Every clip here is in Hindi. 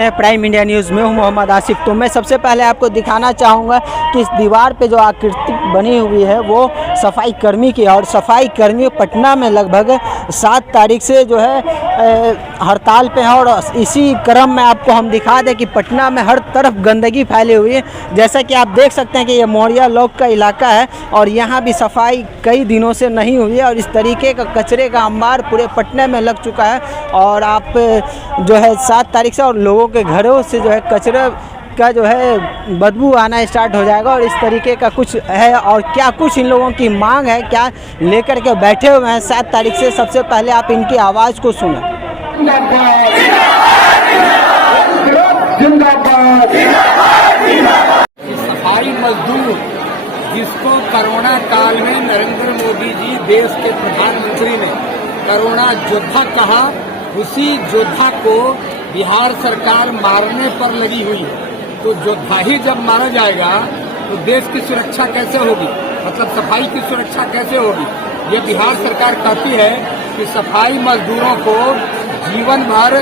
हैं प्राइम इंडिया न्यूज़ में हूँ मोहम्मद आसिफ। तो मैं सबसे पहले आपको दिखाना चाहूँगा कि इस दीवार पे जो आकृति बनी हुई है वो सफाई कर्मी की है और सफाई कर्मी पटना में लगभग 7 तारीख से जो है हड़ताल पे है। और इसी क्रम में आपको हम दिखा दें कि पटना में हर तरफ गंदगी फैली हुई है। जैसा कि आप देख सकते हैं कि ये मोरिया लॉक का इलाका है और यहाँ भी सफाई कई दिनों से नहीं हुई है और इस तरीके का कचरे का अंबार पूरे पटना में लग चुका है। और आप जो है 7 तारीख से और लोगों के घरों से जो है कचरे का जो है बदबू आना स्टार्ट हो जाएगा और इस तरीके का कुछ है। और क्या कुछ इन लोगों की मांग है, क्या लेकर के बैठे हुए हैं 7 तारीख से, सबसे पहले आप इनकी आवाज़ को सुनें। सफाई मजदूर जिसको कोरोना काल में नरेंद्र मोदी जी देश के प्रधानमंत्री ने कोरोना योद्धा कहा, उसी योद्धा को बिहार सरकार मारने पर लगी हुई है। तो योद्धा ही जब मारा जाएगा तो देश की सुरक्षा कैसे होगी, मतलब सफाई की सुरक्षा कैसे होगी। ये बिहार सरकार कहती है कि सफाई मजदूरों को जीवन भर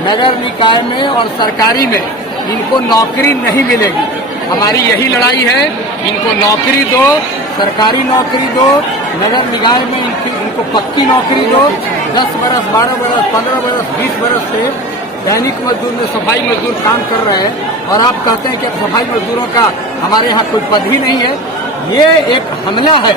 नगर निकाय में और सरकारी में इनको नौकरी नहीं मिलेगी। हमारी यही लड़ाई है, इनको नौकरी दो, सरकारी नौकरी दो, नगर निकाय में इनको पक्की नौकरी दो। 10 बरस, 12 बरस, 15 बरस, 20 बरस से दैनिक मजदूर में सफाई मजदूर काम कर रहे हैं और आप कहते हैं कि सफाई मजदूरों का हमारे यहाँ कोई पद ही नहीं है। ये एक हमला है,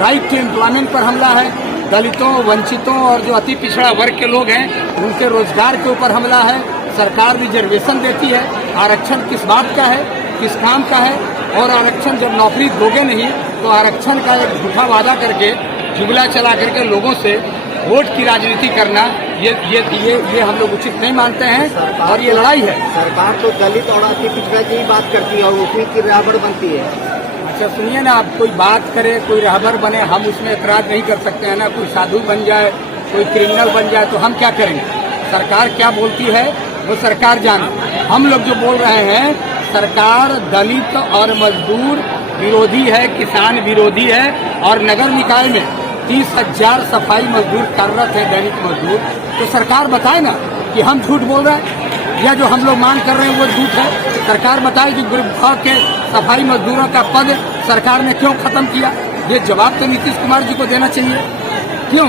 राइट टू एम्प्लॉयमेंट पर हमला है। दलितों, वंचितों और जो अति पिछड़ा वर्ग के लोग हैं उनके रोजगार के ऊपर हमला है। सरकार रिजर्वेशन देती है, आरक्षण किस बात का है, किस काम का है। और आरक्षण जब नौकरी दोगे नहीं तो आरक्षण का एक झूठा वादा करके जुगला चला करके लोगों से वोट की राजनीति करना ये हम लोग उचित नहीं मानते हैं और ये लड़ाई है। सरकार तो दलित और अति पिछड़ा की बात करती है और उसी की राहबर बनती है। अच्छा सुनिए ना, आप कोई बात करे, कोई राहबर बने, हम उसमें एतराज नहीं कर सकते हैं ना। कोई साधु बन जाए, कोई क्रिमिनल बन जाए तो हम क्या करेंगे। सरकार क्या बोलती है वो सरकार जाने। हम लोग जो बोल रहे हैं, सरकार दलित और मजदूर विरोधी है, किसान विरोधी है और नगर निकाय में 30,000 सफाई मजदूर कार्यरत है, दैनिक मजदूर। तो सरकार बताए ना कि हम झूठ बोल रहे हैं या जो हम लोग मांग कर रहे हैं वो झूठ है। सरकार बताए कि विभाग के सफाई मजदूरों का पद सरकार ने क्यों खत्म किया। ये जवाब तो नीतीश कुमार जी को देना चाहिए। क्यों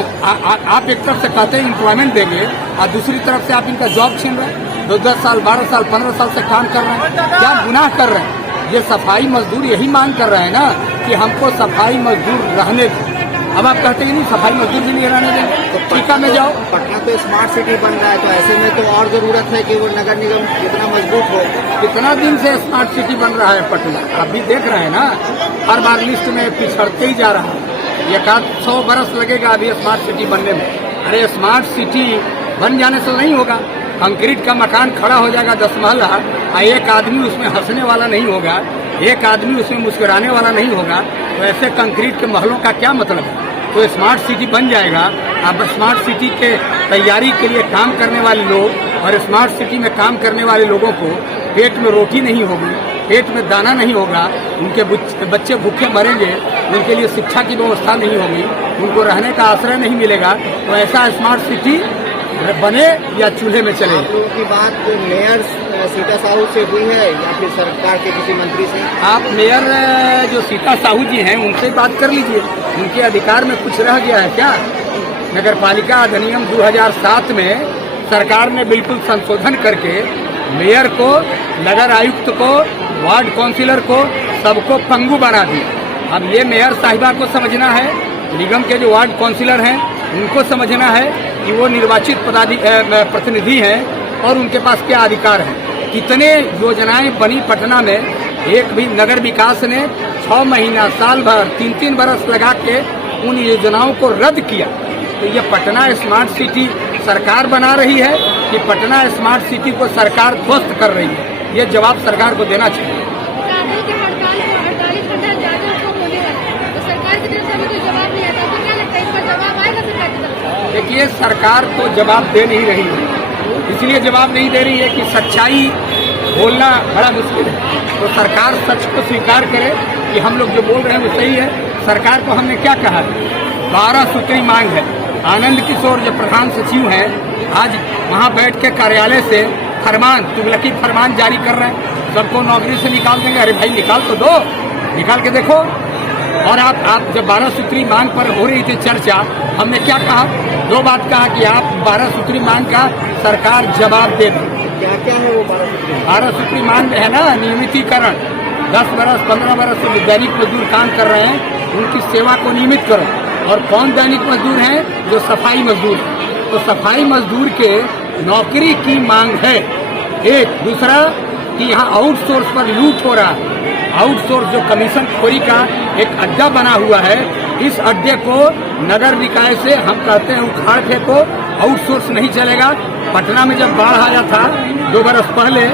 आप एक तरफ से कहते हैं एम्प्लॉयमेंट देंगे और दूसरी तरफ से आप इनका जॉब छीन रहे हैं। 10 साल, 12 साल, 15 साल से काम कर रहे हैं, क्या गुनाह कर रहे हैं। ये सफाई मजदूर यही मांग कर रहे हैं ना कि हमको सफाई मजदूर रहने दो। अब आप कहते हैं नहीं सफाई मजदूर भी नहीं रहने देंगे तो ठीका में जाओ। पटना तो स्मार्ट सिटी बन रहा है, तो ऐसे में तो और जरूरत है कि वो नगर निगम कितना मजबूत हो। कितना दिन से स्मार्ट सिटी बन रहा है पटना, अभी देख रहे हैं ना, हर बार लिस्ट में पिछड़ते ही जा रहा है। 100 बरस लगेगा अभी स्मार्ट सिटी बनने में। अरे स्मार्ट सिटी बन जाने से नहीं होगा। कंक्रीट का मकान खड़ा हो जाएगा 10 महला और एक आदमी उसमें हंसने वाला नहीं होगा, एक आदमी उसमें मुस्कुराने वाला नहीं होगा, तो ऐसे कंक्रीट के महलों का क्या मतलब है। तो स्मार्ट सिटी बन जाएगा। अब स्मार्ट सिटी के तैयारी के लिए काम करने वाले लोग और स्मार्ट सिटी में काम करने वाले लोगों को पेट में रोटी नहीं होगी, पेट में दाना नहीं होगा, उनके बच्चे भूखे मरेंगे, उनके लिए शिक्षा की व्यवस्था नहीं होगी, उनको रहने का आश्रय नहीं मिलेगा। तो ऐसा स्मार्ट सिटी बने या चूल्हे में चले। आप लोगों की बात मेयर सीता साहू से हुई है या फिर सरकार के किसी मंत्री से? आप मेयर जो सीता साहू जी हैं उनसे बात कर लीजिए। उनके अधिकार में कुछ रह गया है क्या। नगर पालिका अधिनियम 2007 में सरकार ने बिल्कुल संशोधन करके मेयर को, नगर आयुक्त को, वार्ड काउंसिलर को सबको पंगु बना दिया। अब ये मेयर साहिबा को समझना है, निगम के जो वार्ड काउंसिलर हैं उनको समझना है कि वो निर्वाचित प्रतिनिधि हैं और उनके पास क्या अधिकार है। कितने योजनाएं बनी पटना में, एक भी नगर विकास ने 6 महीना, साल भर, 3-3 बरस लगा के उन योजनाओं को रद्द किया। तो ये पटना स्मार्ट सिटी सरकार बना रही है कि पटना स्मार्ट सिटी को सरकार ध्वस्त कर रही है। ये जवाब सरकार को देना चाहिए। देखिए सरकार तो जवाब दे नहीं रही है, इसलिए जवाब नहीं दे रही है कि सच्चाई बोलना बड़ा मुश्किल है। तो सरकार सच को स्वीकार करे कि हम लोग जो बोल रहे हैं वो सही है। सरकार को हमने क्या कहा है, 12 सूत्री मांग है। आनंद किशोर जो प्रधान सचिव हैं आज वहाँ बैठ के कार्यालय से फरमान, तुगलकी फरमान जारी कर रहे हैं, सबको नौकरी से निकाल देंगे। अरे भाई निकाल तो दो, निकाल के देखो। और आप जब 12 सूत्री मांग पर हो रही थी चर्चा, हमने क्या कहा? दो बात कहा कि आप 12 सूत्री मांग का सरकार जवाब दे दे। क्या क्या है वो 12 सूत्री? 12 सूत्री मांग है ना, नियमितीकरण। 10 बरस 15 बरस से दैनिक मजदूर काम कर रहे हैं, उनकी सेवा को नियमित करो। और कौन दैनिक मजदूर हैं? जो सफाई मजदूर हैं। तो सफाई मजदूर के नौकरी की मांग है एक। दूसरा कि यहाँ आउटसोर्स पर लूट हो रहा है। आउटसोर्स जो कमीशन खोरी का एक अड्डा बना हुआ है, इस अड्डे को नगर निकाय से हम कहते हैं उखाड़ फेंको, आउटसोर्स नहीं चलेगा। पटना में जब बाढ़ आया था 2 बरस पहले,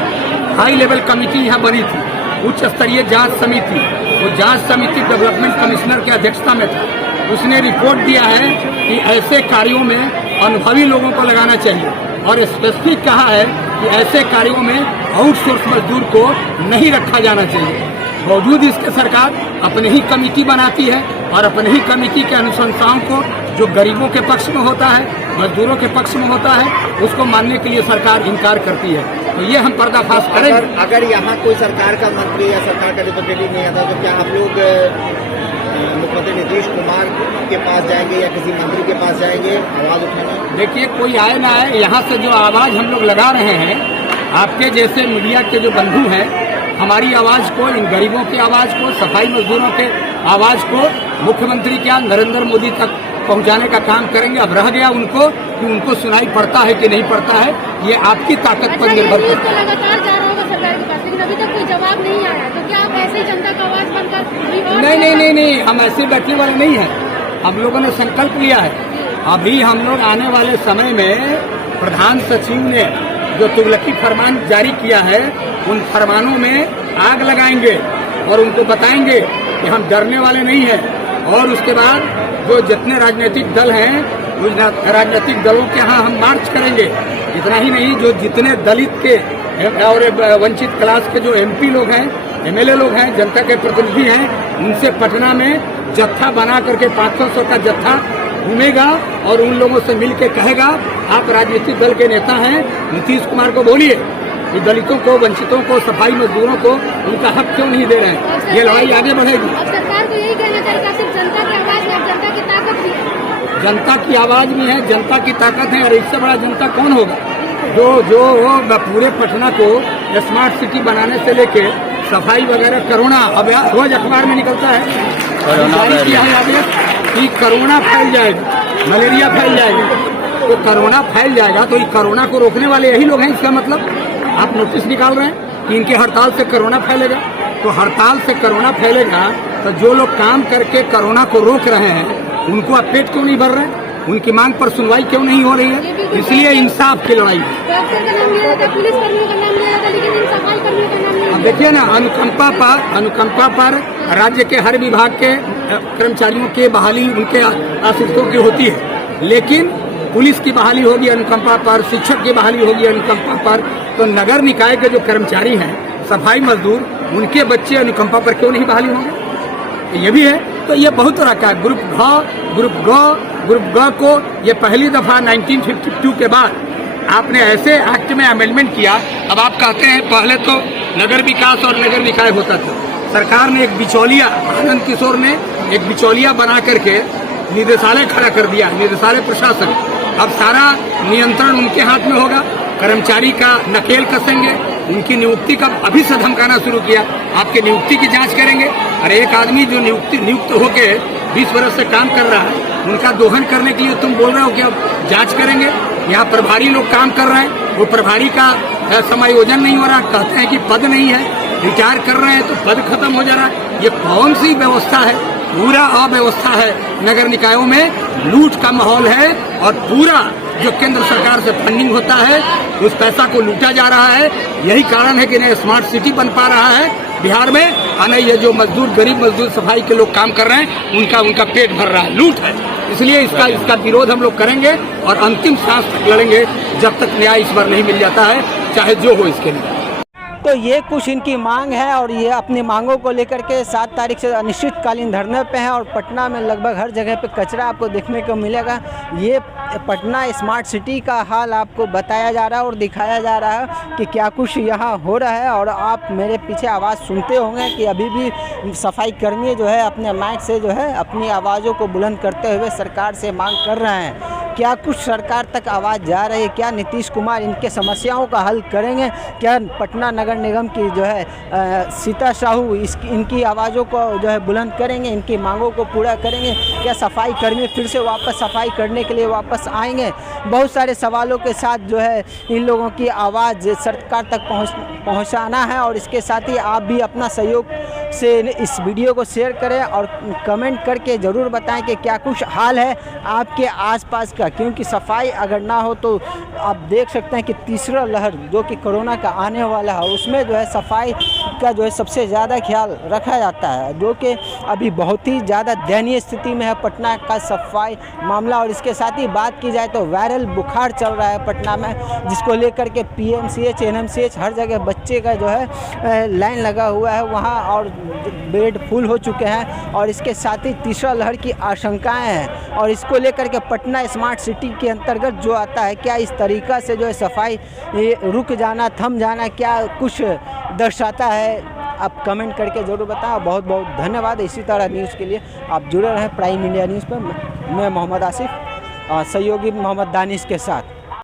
हाई लेवल कमेटी यहाँ बनी थी, उच्च स्तरीय जांच समिति। वो जांच समिति डेवलपमेंट कमिश्नर की अध्यक्षता में था। उसने रिपोर्ट दिया है कि ऐसे कार्यों में अनुभवी लोगों को लगाना चाहिए, और स्पेसिफिक कहा है कि ऐसे कार्यों में आउटसोर्स मजदूर को नहीं रखा जाना चाहिए। बावजूद इसके सरकार अपने ही कमेटी बनाती है और अपने ही कमेटी के अनुशंसाओं को, जो गरीबों के पक्ष में होता है, मजदूरों के पक्ष में होता है, उसको मानने के लिए सरकार इनकार करती है। तो ये हम पर्दाफाश करेंगे। अगर यहाँ कोई सरकार का मंत्री या सरकार का रिप्रेजेंटेटिव नहीं आता तो क्या आप लोग मुख्यमंत्री नीतीश कुमार के पास जाएंगे या किसी मंत्री के पास जाएंगे आवाज उठाने? देखिए, कोई आए ना आए, यहाँ से जो आवाज हम लोग लगा रहे हैं, आपके जैसे मीडिया के जो बंधु हैं, हमारी आवाज को, इन गरीबों की आवाज को, सफाई मजदूरों के आवाज को मुख्यमंत्री क्या नरेंद्र मोदी तक पहुंचाने का काम करेंगे। अब रह गया उनको कि उनको सुनाई पड़ता है कि नहीं पड़ता है, ये आपकी ताकत पर निर्भर करता है। लगातार जा रहा होगा सरकार के पास, लेकिन अभी तक कोई जवाब नहीं आया, तो क्या आप ऐसे जनता का आवाज बनकर? नहीं, हम ऐसे बैठने वाले नहीं हैं। हम लोगों ने संकल्प लिया है। अभी हम लोग आने वाले समय में प्रधान सचिव ने जो तुगलकी फरमान जारी किया है, उन फरमानों में आग लगाएंगे और उनको बताएंगे कि हम डरने वाले नहीं हैं। और उसके बाद जो जितने राजनीतिक दल हैं, उस राजनीतिक दलों के यहाँ हम मार्च करेंगे। इतना ही नहीं, जो जितने दलित के और वंचित क्लास के जो एमपी लोग हैं, एमएलए लोग हैं, जनता के प्रतिनिधि हैं, उनसे पटना में जत्था बना करके 500 का जत्था घूमेगा और उन लोगों से मिल के कहेगा, आप राजनीतिक दल के नेता हैं, नीतीश कुमार को बोलिए कि दलितों को, वंचितों को, सफाई मजदूरों को उनका हक क्यों नहीं दे रहे हैं। ये लड़ाई आगे बढ़ेगी। अब सरकार को यही कहना चाहिए कि सिर्फ जनता की आवाज है, जनता की ताकत भी है। जनता की आवाज भी है, जनता की ताकत है। और इससे बड़ा जनता कौन होगा? जो पूरे पटना को स्मार्ट सिटी बनाने से लेके सफाई वगैरह, कोरोना अब रोज अखबार में निकलता है, किया है आदेश कि कोरोना फैल जाएगी, मलेरिया फैल जाएगी। तो कोरोना फैल जाएगा तो कोरोना को रोकने वाले यही लोग हैं। इसका मतलब आप नोटिस निकाल रहे हैं कि इनके हड़ताल से कोरोना फैलेगा। तो हड़ताल से कोरोना फैलेगा तो जो लोग काम करके कोरोना को रोक रहे हैं, उनको अब पेट क्यों नहीं भर रहे हैं? उनकी मांग पर सुनवाई क्यों नहीं हो रही है? इसलिए इंसाफ की लड़ाई। डॉक्टर का नाम लिया जाता, पुलिस कर्मियों का नाम लिया जाता, लेकिन इन सफाई कर्मियों का नाम नहीं। अब देखिए ना, अनुकंपा पर राज्य के हर विभाग के कर्मचारियों की बहाली उनके आश्रितों की होती है, लेकिन पुलिस की बहाली होगी अनुकंपा पर, शिक्षक की बहाली होगी अनुकंपा पर। तो नगर निकाय के जो कर्मचारी हैं, सफाई मजदूर, उनके बच्चे अनुकंपा पर क्यों नहीं बहाली होंगे? ये भी है। तो ये बहुत तरह का ग्रुप ग को ये पहली दफा 1952 के बाद आपने ऐसे एक्ट में अमेंडमेंट किया। अब आप कहते हैं पहले तो नगर विकास और नगर निकाय होता था, सरकार ने एक बिचौलिया, आनंद किशोर ने एक बिचौलिया बना करके निदेशालय खड़ा कर दिया, निदेशालय प्रशासन। अब सारा नियंत्रण उनके हाथ में होगा, कर्मचारी का नकेल कसेंगे, उनकी नियुक्ति का अभी से धमकाना शुरू किया, आपके नियुक्ति की जांच करेंगे। अरे एक आदमी जो नियुक्त होके 20 वर्ष से काम कर रहा है, उनका दोहन करने के लिए तुम बोल रहे हो कि अब जांच करेंगे? यहाँ प्रभारी लोग काम कर रहे हैं, वो प्रभारी का समायोजन नहीं हो रहा, कहते हैं कि पद नहीं है, रिटायर कर रहे हैं तो पद खत्म हो जा रहा है। ये कौन सी व्यवस्था है? पूरा अव्यवस्था है। नगर निकायों में लूट का माहौल है और पूरा जो केंद्र सरकार से फंडिंग होता है, उस पैसा को लूटा जा रहा है। यही कारण है कि नया स्मार्ट सिटी बन पा रहा है बिहार में, और नहीं ये जो मजदूर, गरीब मजदूर, सफाई के लोग काम कर रहे हैं, उनका पेट भर रहा है, लूट है। इसलिए इसका विरोध हम लोग करेंगे और अंतिम सांस तक लड़ेंगे जब तक न्याय इस बार नहीं मिल जाता है, चाहे जो हो इसके लिए। तो ये कुछ इनकी मांग है और ये अपनी मांगों को लेकर के 7 तारीख से अनिश्चितकालीन धरने पे हैं। और पटना में लगभग हर जगह पे कचरा आपको देखने को मिलेगा। ये पटना स्मार्ट सिटी का हाल आपको बताया जा रहा है और दिखाया जा रहा है कि क्या कुछ यहाँ हो रहा है। और आप मेरे पीछे आवाज़ सुनते होंगे कि अभी भी सफाई कर्मी जो है अपने माइक से जो है अपनी आवाज़ों को बुलंद करते हुए सरकार से मांग कर रहे हैं। क्या कुछ सरकार तक आवाज़ जा रही है? क्या नीतीश कुमार इनके समस्याओं का हल करेंगे? क्या पटना नगर निगम की जो है सीता साहू इनकी आवाज़ों को जो है बुलंद करेंगे, इनकी मांगों को पूरा करेंगे? क्या सफाई कर्मी फिर से वापस सफाई करने के लिए वापस आएंगे? बहुत सारे सवालों के साथ जो है इन लोगों की आवाज़ सरकार तक पहुँचाना है। और इसके साथ ही आप भी अपना सहयोग से इस वीडियो को शेयर करें और कमेंट करके ज़रूर बताएं कि क्या कुछ हाल है आपके आसपास का। क्योंकि सफाई अगर ना हो तो आप देख सकते हैं कि तीसरा लहर जो कि कोरोना का आने वाला है उसमें जो है सफाई का जो है सबसे ज़्यादा ख्याल रखा जाता है, जो कि अभी बहुत ही ज़्यादा दयनीय स्थिति में है पटना का सफाई मामला। और इसके साथ ही बात की जाए तो वायरल बुखार चल रहा है पटना में, जिसको लेकर के PMCH NMCH हर जगह बच्चे का जो है लाइन लगा हुआ है वहाँ और बेड फुल हो चुके हैं। और इसके साथ ही तीसरा लहर की आशंकाएं हैं। और इसको लेकर के पटना स्मार्ट सिटी के अंतर्गत जो आता है, क्या इस तरीक़ा से जो है सफाई रुक जाना, थम जाना, क्या कुछ दर्शाता है? आप कमेंट करके ज़रूर बताएं। बहुत बहुत धन्यवाद। इसी तरह न्यूज़ के लिए आप जुड़े रहें प्राइम इंडिया न्यूज़ पर। मैं मोहम्मद आसिफ सहयोगी मोहम्मद दानिश के साथ।